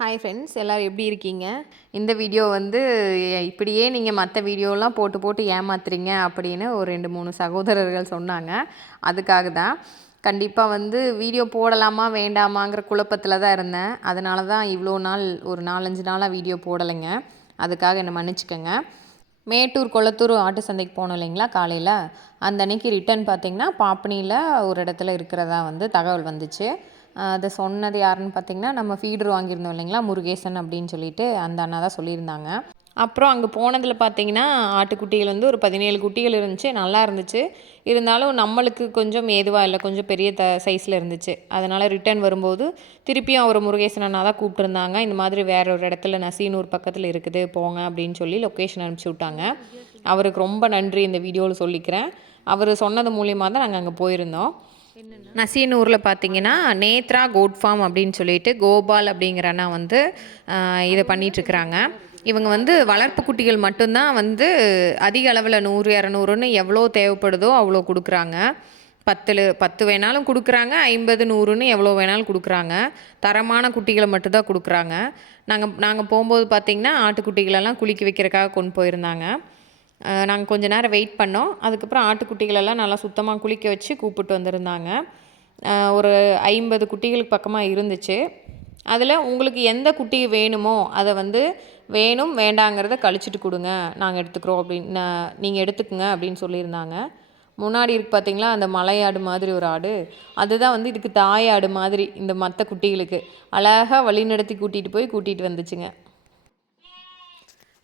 Hi friends எல்லோரும் எப்படி இருக்கீங்க? இந்த வீடியோ வந்து இப்படியே நீங்கள் மற்ற வீடியோலாம் போட்டு போட்டு ஏமாத்துறீங்க அப்படின்னு ஒரு ரெண்டு மூணு சகோதரர்கள் சொன்னாங்க. அதுக்காக தான். கண்டிப்பாக வந்து வீடியோ போடலாமா வேண்டாமாங்கிற குழப்பத்தில் தான் இருந்தேன். அதனால தான் இவ்வளோ நாள் ஒரு நாலஞ்சு நாளாக வீடியோ போடலைங்க. அதுக்காக என்னை மன்னிச்சுக்கோங்க. மேட்டூர் கொளத்தூர் ஆட்டு சந்தைக்கு போனோம் இல்லைங்களா காலையில்? அந்த அன்னைக்கு ரிட்டர்ன் பார்த்திங்கன்னா பாப்பனியில் ஒரு இடத்துல இருக்கிறதா வந்து தகவல் வந்துச்சு. அதை சொன்னது யாருன்னு பார்த்தீங்கன்னா நம்ம ஃபீடர் வாங்கியிருந்தோம் இல்லைங்களா முருகேசன் அப்படின்னு சொல்லிட்டு அந்த அண்ணா தான் சொல்லியிருந்தாங்க. அப்புறம் அங்கே போனதில் பார்த்தீங்கன்னா ஆட்டுக்குட்டிகள் வந்து ஒரு பதினேழு குட்டிகள் இருந்துச்சு நல்லா இருந்துச்சு. இருந்தாலும் நம்மளுக்கு கொஞ்சம் ஏதுவாக இல்லை கொஞ்சம் பெரிய த சைஸில் இருந்துச்சு. அதனால் ரிட்டர்ன் வரும்போது திருப்பியும் அவர் முருகேசன் அண்ணா தான் கூப்பிட்டுருந்தாங்க. இந்த மாதிரி வேற ஒரு இடத்துல நசீனூர் பக்கத்தில் இருக்குது போங்க அப்படின்னு சொல்லி லொக்கேஷன் அனுப்பிச்சி விட்டாங்க. அவருக்கு ரொம்ப நன்றி இந்த வீடியோவில் சொல்லிக்கிறேன். அவர் சொன்னது மூலியமாக தான் நாங்கள் அங்கே போயிருந்தோம். நசீனூரில் பார்த்தீங்கன்னா நேத்ரா கோட் ஃபார்ம் அப்படின்னு சொல்லிட்டு கோபால் அப்படிங்கிற அண்ணா வந்து இதை பண்ணிகிட்ருக்குறாங்க இவங்க வந்து வளர்ப்பு குட்டிகள் மட்டும்தான் வந்து அதிக அளவில் நூறு இரநூறுன்னு எவ்வளோ தேவைப்படுதோ அவ்வளோ கொடுக்குறாங்க. பத்தில் பத்து வேணாலும் கொடுக்குறாங்க ஐம்பது நூறுன்னு எவ்வளோ வேணாலும் கொடுக்குறாங்க. தரமான குட்டிகளை மட்டும்தான் கொடுக்குறாங்க. நாங்கள் நாங்கள் போகும்போது பார்த்திங்கன்னா ஆட்டுக்குட்டிகளெல்லாம் குளிக்க வைக்கிறதுக்காக கொண்டு போயிருந்தாங்க. நாங்கள் கொஞ்ச நேரம் வெயிட் பண்ணோம். அதுக்கப்புறம் ஆட்டுக்குட்டிகளெல்லாம் நல்லா சுத்தமாக குளிக்க வச்சு கூப்பிட்டு வந்திருந்தாங்க. ஒரு ஐம்பது குட்டிகளுக்கு பக்கமாக இருந்துச்சு. அதில் உங்களுக்கு எந்த குட்டி வேணுமோ அதை வந்து வேணும் வேண்டாங்கிறத கழிச்சிட்டு கொடுங்க. நாங்கள் எடுத்துக்கிறோம் அப்படின்னு நீங்கள் எடுத்துக்கோங்க அப்படின்னு சொல்லியிருந்தாங்க. முன்னாடி இருக்கு பார்த்தீங்களா அந்த மலையாடு மாதிரி ஒரு ஆடு. அதுதான் வந்து இதுக்கு தாயாடு மாதிரி இந்த மற்ற குட்டிகளுக்கு. அழகாக வழிநடத்தி கூட்டிகிட்டு போய் கூட்டிகிட்டு வந்துச்சுங்க.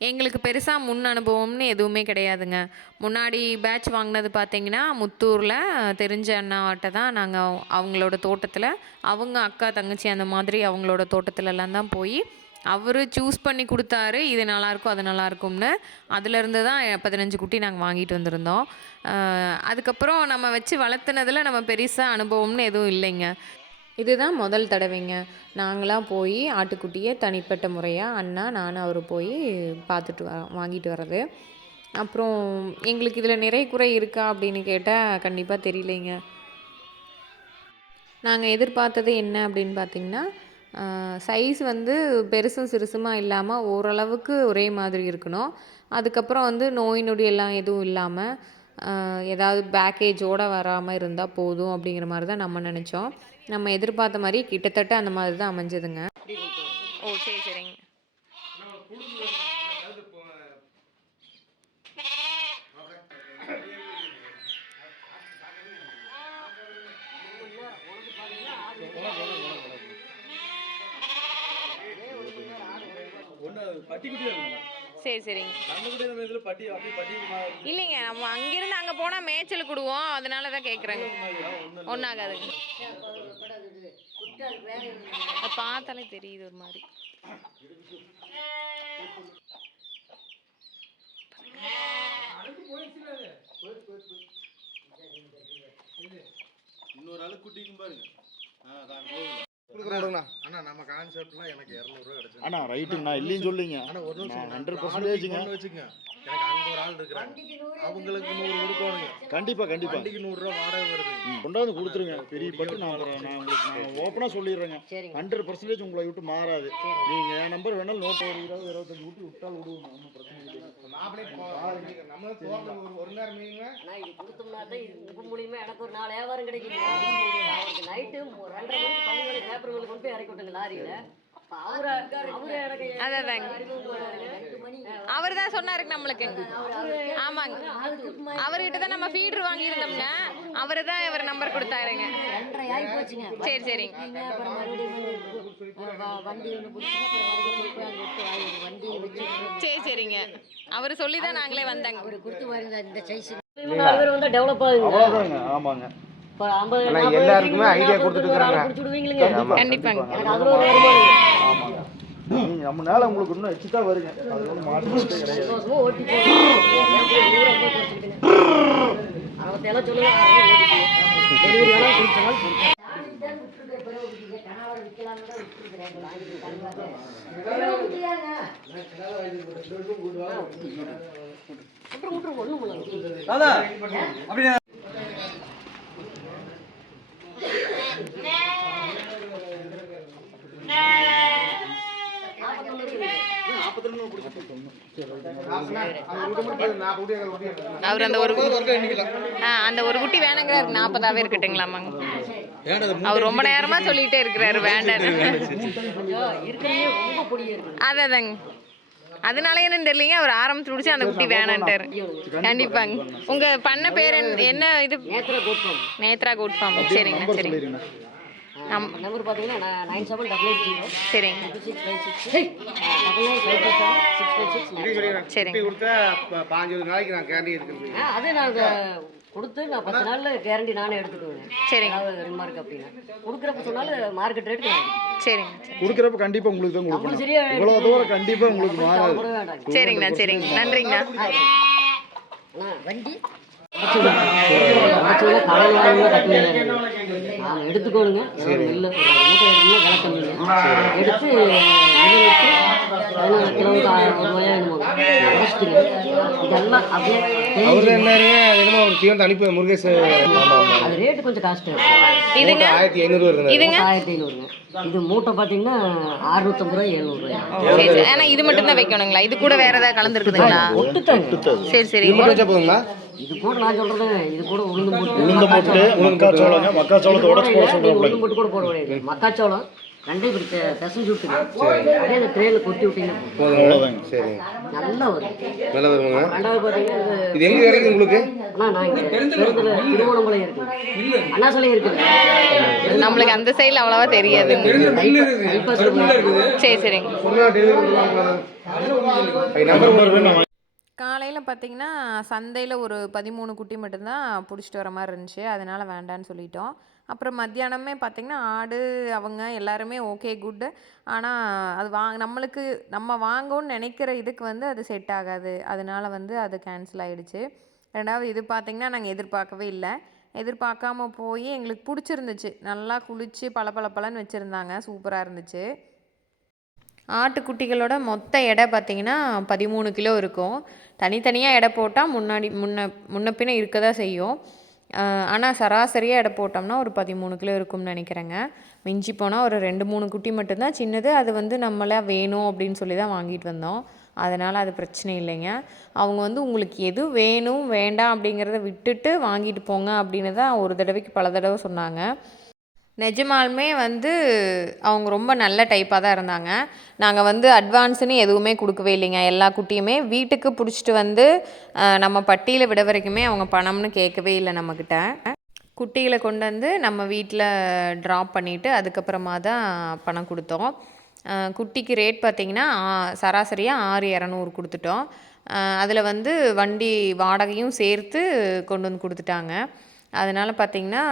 எங்களுக்கு பெருசாக முன் அனுபவம்னு எதுவுமே கிடையாதுங்க. முன்னாடி பேட்ச் வாங்கினது பார்த்தீங்கன்னா முத்தூரில் தெரிஞ்ச அண்ணாட்ட தான் நாங்கள் அவங்களோட தோட்டத்தில் அவங்க அக்கா தங்கச்சி அந்த மாதிரி அவங்களோட தோட்டத்துலலாம் தான் போய் அவர் சூஸ் பண்ணி கொடுத்தாரு இது நல்லாயிருக்கும் அது நல்லாயிருக்கும்னு அதுலேருந்து தான் பதினஞ்சு குட்டி நாங்கள் வாங்கிட்டு வந்திருந்தோம். அதுக்கப்புறம் நம்ம வச்சு வளர்த்துனதில் நம்ம பெருசாக அனுபவம்னு எதுவும் இல்லைங்க. இதுதான் முதல் தடவைங்க. நாங்களாம் போய் ஆட்டுக்குட்டியை தனிப்பட்ட முறையாக அண்ணா நான் அவர் போய் பார்த்துட்டு வர வாங்கிட்டு வர்றது. அப்புறம் எங்களுக்கு இதில் நிறை குறை இருக்கா அப்படின்னு கேட்டால் கண்டிப்பாக தெரியலைங்க. நாங்கள் எதிர்பார்த்தது என்ன அப்படின்னு பார்த்தீங்கன்னா சைஸ் வந்து பெருசும் சிறுசுமா இல்லாமல் ஓரளவுக்கு ஒரே மாதிரி இருக்கணும். அதுக்கப்புறம் வந்து நோய் நொடி எல்லாம் எதுவும் இல்லாமல் ஏதாவது பேக்கேஜோடு வராமல் இருந்தால் போதும் அப்படிங்கிற மாதிரி தான் நம்ம நினச்சோம். நம்ம எதிர்பார்த்த மாதிரி கிட்டத்தட்ட அந்த மாதிரி தான் அமைஞ்சதுங்க. ஓ சரி சரிங்க. சரி சரிங்க. இல்லைங்க நம்ம அங்கிருந்து அங்கே போனால் மேய்ச்சல் கொடுவோம். அதனால தான் கேட்குறேங்க ஒண்ணு அதை பார்த்தாலே தெரியுது ஒரு மாதிரி. இன்னொரு ஆளு குட்டிக்கும் பாருங்க. ஆ அண்ணா நம்ம கான்செப்ட்லாம் எனக்கு இரநூறுவா கிடைச்சு அண்ணா ரைட்டுங்க நான் இல்லைன்னு சொல்லிங்க. அண்ணா ஒரு நிமிஷம் ஹண்ட்ரட் பர்சன்டேஜுங்க ஒண்ணு வச்சுக்கங்க எனக்கு அங்க ஒரு ஆள் இருக்கிறாங்க அவங்களுக்கு நூறு கொடுக்கணுங்க. கண்டிப்பா கண்டிப்பா. வண்டிக்கு நூறுரூவா வாடகை வருது. கொண்டாந்து கொடுத்துருங்க. பெரிய பட்டு நான் உங்களுக்கு நான் ஓப்பனாக சொல்லிடுறேங்க. ஹண்ட்ரட் பர்சன்டேஜ் உங்களை விட்டு மாறாது. நீங்க என் நம்பர் வேணாலும் நோட் ஒரு இருபது இருபத்தஞ்சு விட்டு விட்டால் விடுவோம் ஒன்றும் பிரச்சனை இல்லை. மாப்பிளே நம்ம தோட்டம் ஒரு ஒரு நேரம் மீங்க நான் இது கொடுத்தோம்னா தான் இது உங்க மூலியமா எனக்கு ஒரு நாலு வியாபாரம் கிடைக்குது. அவருக்கு நைட்டு ரெண்டரை மணிக்கு பள்ளிகளை பேப்பர் கொண்டு கொண்டு போய் இறக்கி விட்டுங்க லாரியில. அவரை தான் சொன்னாருங்க நம்மளுக்கு. ஆமாங்க. அவர்கிட்ட தான் நம்ம ஃபீடர் வாங்கியிருந்தோம்ங்க. அவர் தான் இவர் நம்பர் கொடுத்தாருங்க. சரி சரிங்க சரி சரிங்க. அவர் சொல்லி தான் நாங்களே வந்தாங்க. வந்தா டெவலப் அவ்வளோதாங்க ஆமாங்க. எல்லாருக்குமே நாற்பது கொடுத்துட்டு விடுவீங்களுங்க கண்டிப்பாங்க எனக்கு அதுல ஒரு வருமானம் ஆமாங்க நீங்க நம்ம மேல உங்களுக்கு இன்னும் எச்சு தான் வருங்க. அது ஒன்றும் மாற்றமே கிடையாது. அப்புறம் விட்டுரு ஒண்ணும் பண்ணல தாதா அப்படியே திரும்ப பிடிச்சிட்டு அவர் அந்த ஒரு ஆ அந்த ஒரு குட்டி வேணுங்கிறாரு. நாற்பதாவே இருக்கட்டுங்களாமாங்க அவர் ரொம்ப நேரமா சொல்லிட்டே இருக்கிறாரு வேண்டாம் அதாங்க. அதனால என்னன்னு தெரியலங்க. அவர் ஆரம்பிச்சு முடிச்சு அந்த குட்டி வேணான்ட்டார். கண்டிப்பாங்க. உங்க பண்ண பேர் என்ன- என்ன இது? நேத்ரா குட் ஃபார்ம் சரிங்க சரிங்க. நம் நம்பர் பார்த்தீங்கன்னா nine seven double eight zero சரிங்க. Six five six double nine five two seven six five six nine சரிங்க. கொடுத்தா பாஞ்சு நாளைக்கு நான் கேரண்டி ஆ அது நான் அதை கொடுத்து நான் பத்து நாள்ல கேரண்டி நானே எடுத்துக்குவேன் சரிங்க. அதாவது ரிமார்க் அப்படின்னா. கொடுக்குறப்ப சொன்னாலும் மார்க்கெட் ரேட். சரிங்க. சரி. கொடுக்குறப்ப கண்டிப்பா உங்களுக்கு தான் நம்மளும் கொடுக்கணும் சரியா இவ்வளவு தூரம் கண்டிப்பா உங்களுக்கு மாறாது. சரிங்கண்ணா சரிங்க நன்றிங்கண்ணா வண்டி? உடச்சதுல எடுத்துக்கோணுங்க நெல் மூட்டை விலை கம்மிங்க எடுத்து பதினாலு ரூபாயா என்னமோ இதெல்லாம் அப்படியே தீவனத்தை அனுப்பி முருகேஷ் அது ரேட்டு கொஞ்சம் காஸ்ட்டு. இதுங்க? ஆயிரத்தி ஐநூறு வருதுங்க இதுங்க? ஆயிரத்தி ஐநூறுங்க. இது மூட்டை பார்த்தீங்கன்னா அறுநூத்தம்பது ரூபாய் எழுநூறுவாயா சரி சரி. ஆனா இது மட்டும் தான் வைக்கணுங்களா? இது கூட வேற ஏதாவது கலந்துருக்குதுங்களா? ஒட்டுத்தாங்க. சரி சரி. இது மட்டும் வச்சா போதுங்களா? இது கூட நான் சொல்றேன் இது கூட உளுந்து போட்டு உளுந்து போட்டு மக்காச்சோளங்க மக்காச்சோளத்தை உடச்சு போட சொல்றாங்க உளுந்து போட்டு கூட போட முடியாது. மக்காச்சோளம் ரெண்டையும் இப்படி பிசைஞ்சு விட்டுங்க அப்படியே அந்த ட்ரேல கொட்டி விட்டீங்கன்னா போதும். போதுங்க சரிங்க நல்லா வரும் நல்லா வருங்க ரெண்டாவது பார்த்தீங்கன்னா இது எங்க கிடைக்கும் உங்களுக்கு? அண்ணா நான் இங்கே பெருந்துல திருவோணமலை இருக்குது அண்ணா சிலை இருக்குது நம்மளுக்கு அந்த சைடுல அவ்வளவா தெரியாது. சரி சரிங்க. சொன்னா டெலிவரி பண்ணுவாங்க நம்பர் ஒரு காலையில் பார்த்தீங்கன்னா சந்தையில் ஒரு பதிமூணு குட்டி மட்டும்தான் பிடிச்சிட்டு வர மாதிரி இருந்துச்சு. அதனால் வேண்டான்னு சொல்லிட்டோம். அப்புறம் மத்தியானமே பார்த்திங்கன்னா ஆடு அவங்க எல்லாருமே ஓகே குட்டு ஆனால் அது வா நம்மளுக்கு நம்ம வாங்கணும்னு நினைக்கிற இதுக்கு வந்து அது செட் ஆகாது. அதனால வந்து அது கேன்சல் ஆகிடுச்சு ரெண்டாவது இது பார்த்திங்கன்னா நாங்கள் எதிர்பார்க்கவே இல்லை. எதிர்பார்க்காம போய் எங்களுக்கு பிடிச்சிருந்துச்சு. நல்லா குளிச்சு பள வச்சுருந்தாங்க. சூப்பராக இருந்துச்சு. ஆட்டுக்குட்டிகளோட மொத்த எடை பார்த்திங்கன்னா பதிமூணு கிலோ இருக்கும். தனித்தனியாக எடை போட்டால் முன்னாடி முன்ன முன்ன பின்ன இருக்க தான் செய்யும். ஆனால் சராசரியாக எடை போட்டோம்னா ஒரு பதிமூணு கிலோ இருக்கும்னு நினைக்கிறேங்க. மிஞ்சி போனால் ஒரு ரெண்டு மூணு குட்டி மட்டும்தான் சின்னது. அது வந்து நம்மளா வேணும் அப்படின்னு சொல்லி தான் வாங்கிட்டு வந்தோம். அதனால் அது பிரச்சனை இல்லைங்க. அவங்க வந்து உங்களுக்கு எது வேணும் வேண்டாம் அப்படிங்கிறத விட்டுட்டு வாங்கிட்டு போங்க அப்படின்னு தான் ஒரு தடவைக்கு பல தடவை சொன்னாங்க. நிஜமாலுமே வந்து அவங்க ரொம்ப நல்ல டைப்பாக தான் இருந்தாங்க. நாங்கள் வந்து அட்வான்ஸுன்னு எதுவுமே கொடுக்கவே இல்லைங்க. எல்லா குட்டியுமே வீட்டுக்கு பிடிச்சிட்டு வந்து நம்ம பட்டியில் விட வரைக்குமே அவங்க பணம்னு கேட்கவே இல்லை நம்மக்கிட்ட குட்டிகளை கொண்டு வந்து நம்ம வீட்டில் ட்ராப் பண்ணிவிட்டு அதுக்கப்புறமா தான் பணம் கொடுத்தோம். குட்டிக்கு ரேட் பார்த்திங்கன்னா சராசரியாக ஆறு இரநூறு கொடுத்துட்டோம். அதில் வந்து வண்டி வாடகையும் சேர்த்து கொண்டு வந்து கொடுத்துட்டாங்க. அதனால் பார்த்திங்கன்னா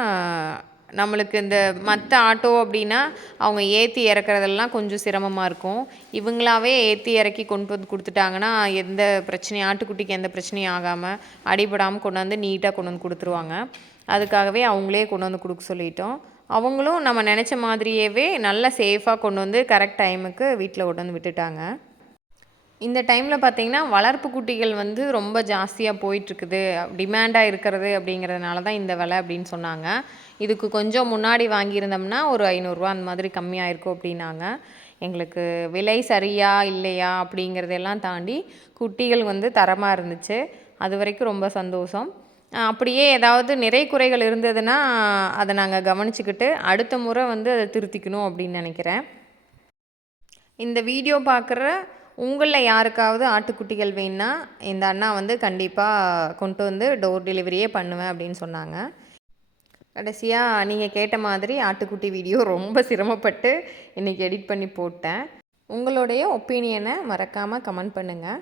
நம்மளுக்கு இந்த மற்ற ஆட்டோ அப்படின்னா அவங்க ஏற்றி இறக்குறதெல்லாம் கொஞ்சம் சிரமமாக இருக்கும். இவங்களாவே ஏற்றி இறக்கி கொண்டு வந்து கொடுத்துட்டாங்கன்னா எந்த பிரச்சனையும் ஆட்டுக்குட்டிக்கு எந்த பிரச்சனையும் ஆகாமல் அடிபடாமல் கொண்டாந்து நீட்டாக கொண்டு வந்து கொடுத்துருவாங்க. அதுக்காகவே அவங்களே கொண்டு வந்து கொடுக்க சொல்லிட்டோம். அவங்களும் நம்ம நினச்ச மாதிரியேவே நல்லா சேஃபாக கொண்டு வந்து கரெக்ட் டைமுக்கு வீட்டில் கொண்டு வந்து விட்டுட்டாங்க. இந்த டைமில் பார்த்தீங்கன்னா வளர்ப்பு குட்டிகள் வந்து ரொம்ப ஜாஸ்தியாக போயிட்டுருக்குது. டிமாண்டாக இருக்கிறது அப்படிங்கிறதுனால தான் இந்த விலை அப்படின்னு சொன்னாங்க. இதுக்கு கொஞ்சம் முன்னாடி வாங்கியிருந்தோம்னா ஒரு ஐநூறுரூவா அந்த மாதிரி கம்மியாக இருக்கும் அப்படின்னாங்க. எங்களுக்கு விலை சரியா இல்லையா அப்படிங்கிறதெல்லாம் தாண்டி குட்டிகள் வந்து தரமாக இருந்துச்சு. அது வரைக்கும் ரொம்ப சந்தோஷம். அப்படியே ஏதாவது நிறை குறைகள் இருந்ததுன்னா அதை நாங்கள் கவனிச்சுக்கிட்டு அடுத்த முறை வந்து அதை திருத்திக்கணும் அப்படின்னு நினைக்கிறேன். இந்த வீடியோ பார்க்குற உங்களில் யாருக்காவது ஆட்டுக்குட்டிகள் வேணுன்னா இந்த அண்ணா வந்து கண்டிப்பாக கொண்டு வந்து டோர் டெலிவரியே பண்ணுவேன் அப்படின்னு சொன்னாங்க. கடைசியாக நீங்கள் கேட்ட மாதிரி ஆட்டுக்குட்டி வீடியோ ரொம்ப சிரமப்பட்டு இன்றைக்கி எடிட் பண்ணி போட்டேன். உங்களுடைய ஒப்பீனியனை மறக்காமல் கமெண்ட் பண்ணுங்கள்